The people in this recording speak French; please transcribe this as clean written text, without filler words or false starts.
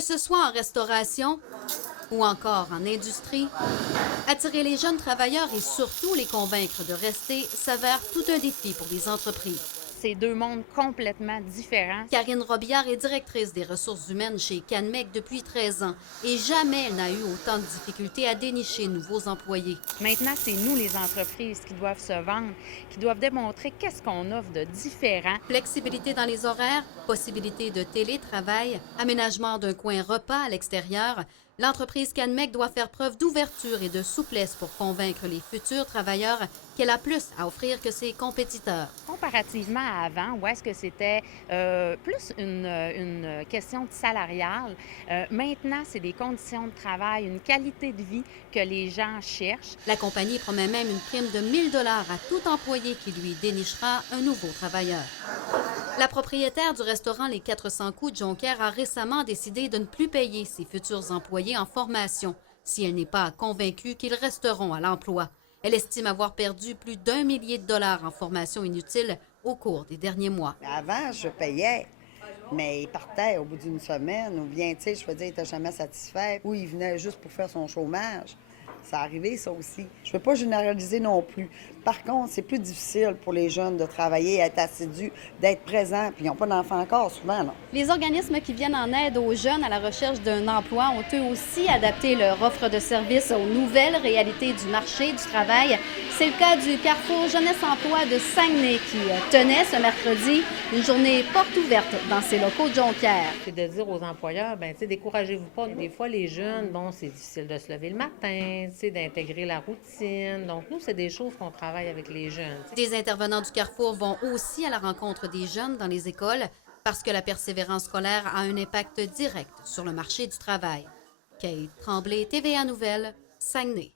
Que ce soit en restauration ou encore en industrie, attirer les jeunes travailleurs et surtout les convaincre de rester s'avère tout un défi pour les entreprises. C'est deux mondes complètement différents. Karine Robillard est directrice des ressources humaines chez Canmec depuis 13 ans et jamais elle n'a eu autant de difficultés à dénicher de nouveaux employés. Maintenant, c'est nous, les entreprises, qui doivent se vendre, qui doivent démontrer qu'est-ce qu'on offre de différent. Flexibilité dans les horaires, possibilité de télétravail, aménagement d'un coin repas à l'extérieur, l'entreprise Canmec doit faire preuve d'ouverture et de souplesse pour convaincre les futurs travailleurs qu'elle a plus à offrir que ses compétiteurs. Comparativement à avant, où est-ce que c'était plus une question de salariale, maintenant, c'est des conditions de travail, une qualité de vie que les gens cherchent. La compagnie promet même une prime de 1 000 $ à tout employé qui lui dénichera un nouveau travailleur. La propriétaire du restaurant Les 400 coups de Jonquière a récemment décidé de ne plus payer ses futurs employés en formation si elle n'est pas convaincue qu'ils resteront à l'emploi. Elle estime avoir perdu plus d'1 millier de dollars en formation inutile au cours des derniers mois. Avant, je payais, mais il partait au bout d'une semaine, ou bien, tu sais, je veux dire, il n'était jamais satisfait, ou il venait juste pour faire son chômage. Ça arrivé, ça aussi. Je ne veux pas généraliser non plus. Par contre, c'est plus difficile pour les jeunes de travailler, être assidus, d'être présents, puis ils n'ont pas d'enfants encore, souvent, non. Les organismes qui viennent en aide aux jeunes à la recherche d'un emploi ont eux aussi adapté leur offre de services aux nouvelles réalités du marché du travail. C'est le cas du Carrefour Jeunesse Emploi de Saguenay qui tenait ce mercredi une journée porte ouverte dans ses locaux de Jonquière. C'est de dire aux employeurs, bien, tu sais, découragez-vous pas. Des fois, les jeunes, bon, c'est difficile de se lever le matin, tu sais, d'intégrer la routine. Donc, nous, c'est des choses qu'on travaille avec les jeunes. Des intervenants du Carrefour vont aussi à la rencontre des jeunes dans les écoles parce que la persévérance scolaire a un impact direct sur le marché du travail. Kate Tremblay, TVA Nouvelles, Saguenay.